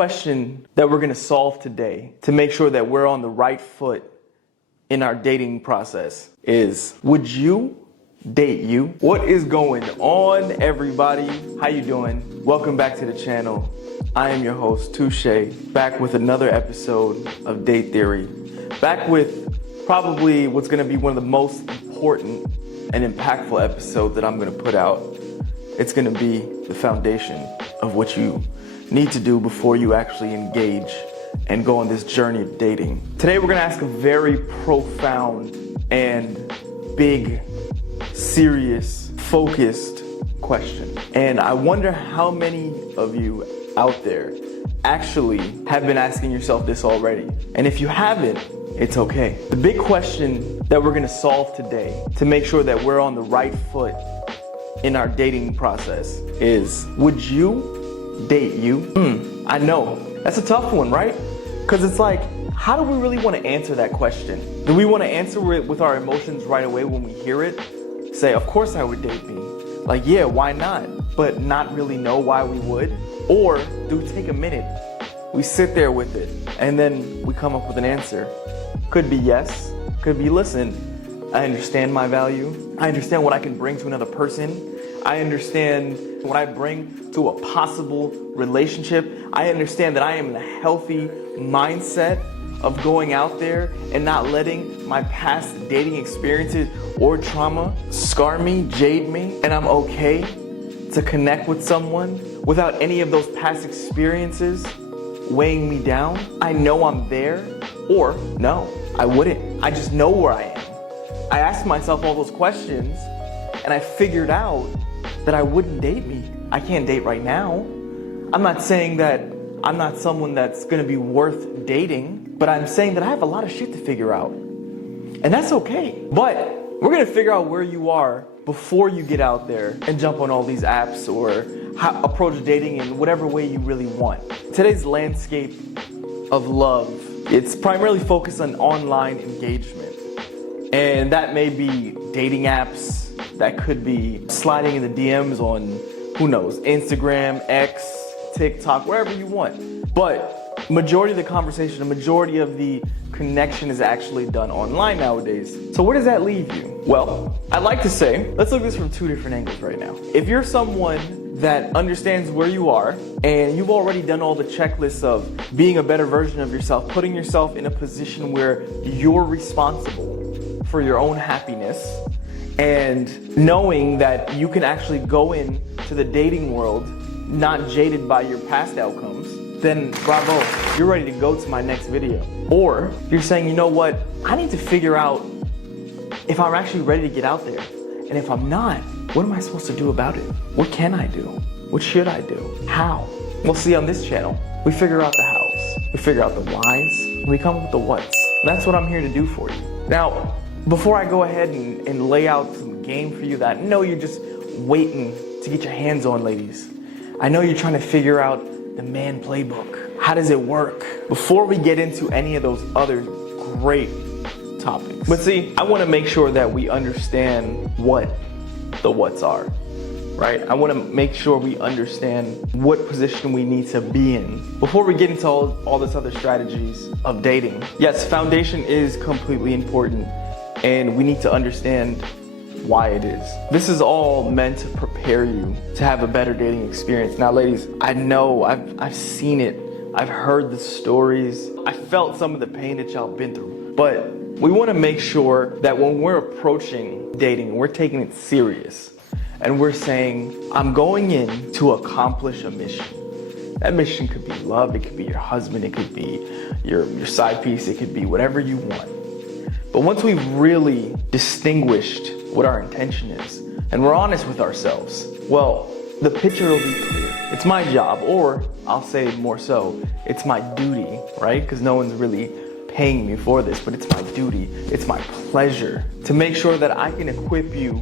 question that we're gonna solve today to make sure that we're on the right foot in our dating process is, would you date you? What is going on, everybody? How you doing? Welcome back to the channel. I am your host, Touche, back with another episode of Date Theory. Back with probably what's gonna be one of the most important and impactful episodes that I'm gonna put out. It's gonna be the foundation of what you need to do before you actually engage and go on this journey of dating. Today we're gonna ask a very profound and big, serious, focused question. And I wonder how many of you out there actually have been asking yourself this already. And if you haven't, it's okay. The big question that we're gonna solve today to make sure that we're on the right foot in our dating process is, would you date you? I know, that's a tough one, right? Because it's like, how do we really want to answer that question? Do we want to answer it with our emotions right away when we hear it? Say, of course I would date me. Like, yeah, why not? But not really know why we would? Or do we take a minute? We sit there with it and then we come up with an answer. Could be yes, could be listen, I understand my value. I understand what I can bring to another person. I understand what I bring to a possible relationship. I understand that I am in a healthy mindset of going out there and not letting my past dating experiences or trauma scar me, jade me, and I'm okay to connect with someone without any of those past experiences weighing me down. I know I'm there, or no, I wouldn't. I just know where I am. I asked myself all those questions and I figured out that I wouldn't date me. I can't date right now. I'm not saying that I'm not someone that's gonna be worth dating, but I'm saying that I have a lot of shit to figure out. And that's okay. But we're gonna figure out where you are before you get out there and jump on all these apps or approach dating in whatever way you really want. Today's landscape of love, it's primarily focused on online engagement. And that may be dating apps, that could be sliding in the DMs on, who knows, Instagram, X, TikTok, wherever you want. But majority of the conversation, the majority of the connection is actually done online nowadays. So where does that leave you? Well, I'd like to say, let's look at this from two different angles right now. If you're someone that understands where you are and you've already done all the checklists of being a better version of yourself, putting yourself in a position where you're responsible for your own happiness, and knowing that you can actually go into the dating world not jaded by your past outcomes, then bravo, you're ready to go to my next video. Or you're saying, you know what, I need to figure out if I'm actually ready to get out there. And if I'm not, what am I supposed to do about it? What can I do? What should I do? How? We'll see on this channel. We figure out the hows, we figure out the whys, and we come up with the whats. And that's what I'm here to do for you. Now, before I go ahead and lay out some game for you that I know you're just waiting to get your hands on, ladies. I know you're trying to figure out the man playbook. How does it work? Before we get into any of those other great topics. But see, I want to make sure that we understand what the whats are, right? I want to make sure we understand what position we need to be in before we get into all this other strategies of dating. Yes, foundation is completely important. And we need to understand why it is. This is all meant to prepare you to have a better dating experience. Now, ladies, I know, I've seen it. I've heard the stories. I felt some of the pain that y'all been through. But we want to make sure that when we're approaching dating, we're taking it serious. And we're saying, I'm going in to accomplish a mission. That mission could be love, it could be your husband, it could be your side piece, it could be whatever you want. But once we've really distinguished what our intention is, and we're honest with ourselves, well, the picture will be clear. It's my job, or I'll say more so, it's my duty, right? Because no one's really paying me for this, but it's my duty, it's my pleasure to make sure that I can equip you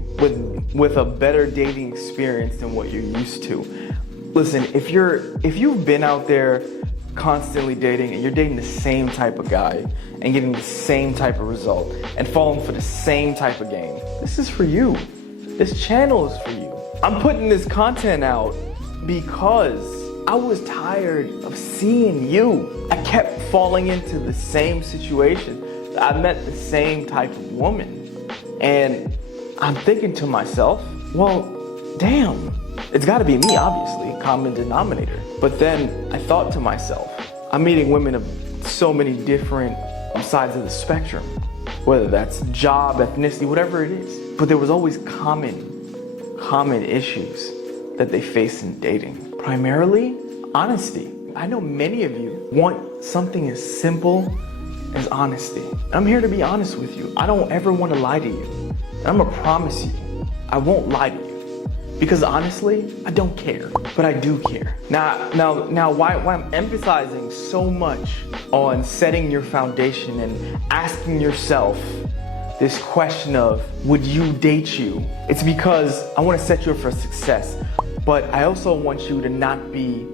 with a better dating experience than what you're used to. Listen, if you've been out there constantly dating and you're dating the same type of guy and getting the same type of result and falling for the same type of game, this is for you. This channel is for you. I'm putting this content out because I was tired of seeing you. I kept falling into the same situation. I met the same type of woman. And I'm thinking to myself, well, damn, it's gotta be me, obviously, common denominator. But then I thought to myself, I'm meeting women of so many different sides of the spectrum, whether that's job, ethnicity, whatever it is. But there was always common issues that they face in dating. Primarily, honesty. I know many of you want something as simple as honesty. I'm here to be honest with you. I don't ever want to lie to you. And I'm gonna promise you, I won't lie to you. Because honestly, I don't care, but I do care. Now, why I'm emphasizing so much on setting your foundation and asking yourself this question of, would you date you? It's because I want to set you up for success, but I also want you to not be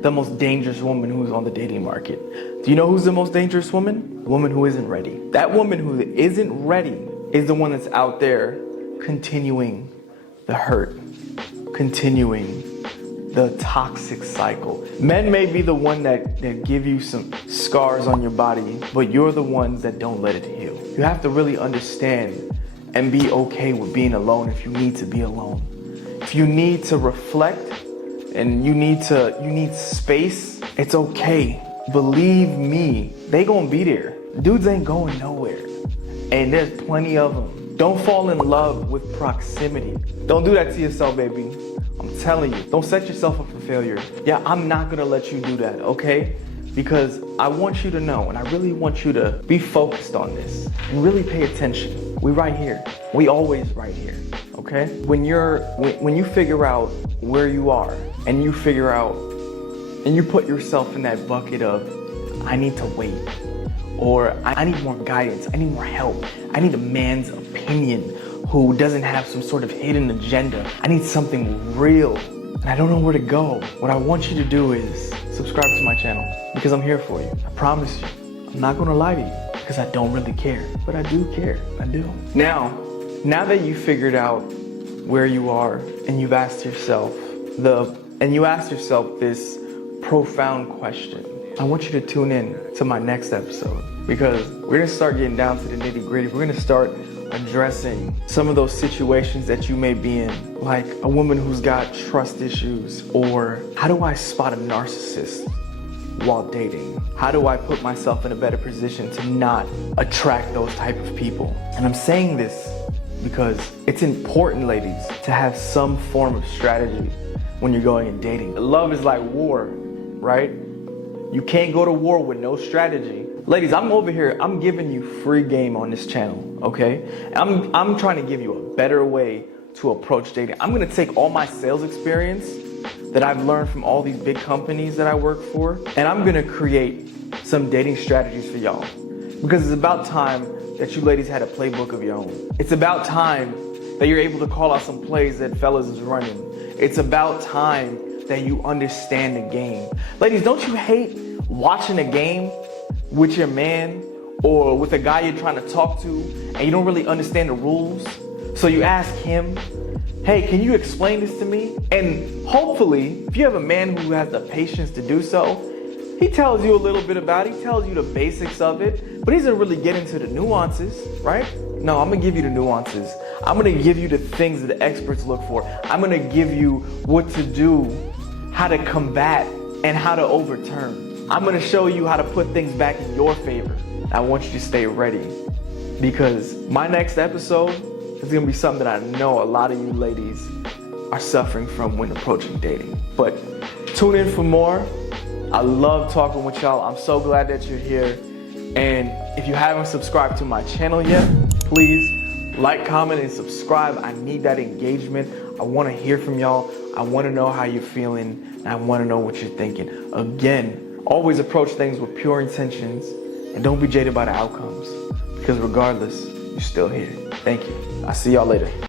the most dangerous woman who's on the dating market. Do you know who's the most dangerous woman? The woman who isn't ready. That woman who isn't ready is the one that's out there continuing the hurt, continuing the toxic cycle. Men may be the one that give you some scars on your body, but you're the ones that don't let it heal. You have to really understand and be okay with being alone if you need to be alone. If you need to reflect and you need space, it's okay. Believe me, they gonna be there. Dudes ain't going nowhere. And there's plenty of them. Don't fall in love with proximity. Don't do that to yourself, baby. I'm telling you, don't set yourself up for failure. Yeah, I'm not gonna let you do that, okay? Because I want you to know, and I really want you to be focused on this and really pay attention. We right here. We always right here, okay? When you figure out where you are and you figure out and you put yourself in that bucket of, I need to wait, or I need more guidance, I need more help, I need a man's opinion who doesn't have some sort of hidden agenda. I need something real, and I don't know where to go. What I want you to do is subscribe to my channel, because I'm here for you. I promise you. I'm not gonna lie to you, because I don't really care, but I do care, I do. Now that you figured out where you are, and you've asked yourself this profound question, I want you to tune in to my next episode, because we're gonna start getting down to the nitty-gritty. We're gonna start addressing some of those situations that you may be in, like a woman who's got trust issues, or how do I spot a narcissist while dating? How do I put myself in a better position to not attract those type of people? And I'm saying this because it's important, ladies, to have some form of strategy when you're going and dating. Love is like war, right? You can't go to war with no strategy. Ladies, I'm over here, I'm giving you free game on this channel, okay? I'm trying to give you a better way to approach dating. I'm gonna take all my sales experience that I've learned from all these big companies that I work for, and I'm gonna create some dating strategies for y'all. Because it's about time that you ladies had a playbook of your own. It's about time that you're able to call out some plays that fellas is running. It's about time that you understand the game. Ladies, don't you hate watching a game with your man or with a guy you're trying to talk to and you don't really understand the rules? So you ask him, hey, can you explain this to me? And hopefully, if you have a man who has the patience to do so, he tells you a little bit about it, he tells you the basics of it, but he doesn't really get into the nuances, right? No, I'm gonna give you the nuances. I'm gonna give you the things that the experts look for. I'm gonna give you what to do, how to combat, and how to overturn. I'm gonna show you how to put things back in your favor. I want you to stay ready, because my next episode is gonna be something that I know a lot of you ladies are suffering from when approaching dating. But tune in for more. I love talking with y'all. I'm so glad that you're here. And if you haven't subscribed to my channel yet, please like, comment, and subscribe. I need that engagement. I wanna hear from y'all. I wanna know how you're feeling, and I wanna know what you're thinking. Again, always approach things with pure intentions, and don't be jaded by the outcomes, because regardless, you're still here. Thank you. I'll see y'all later.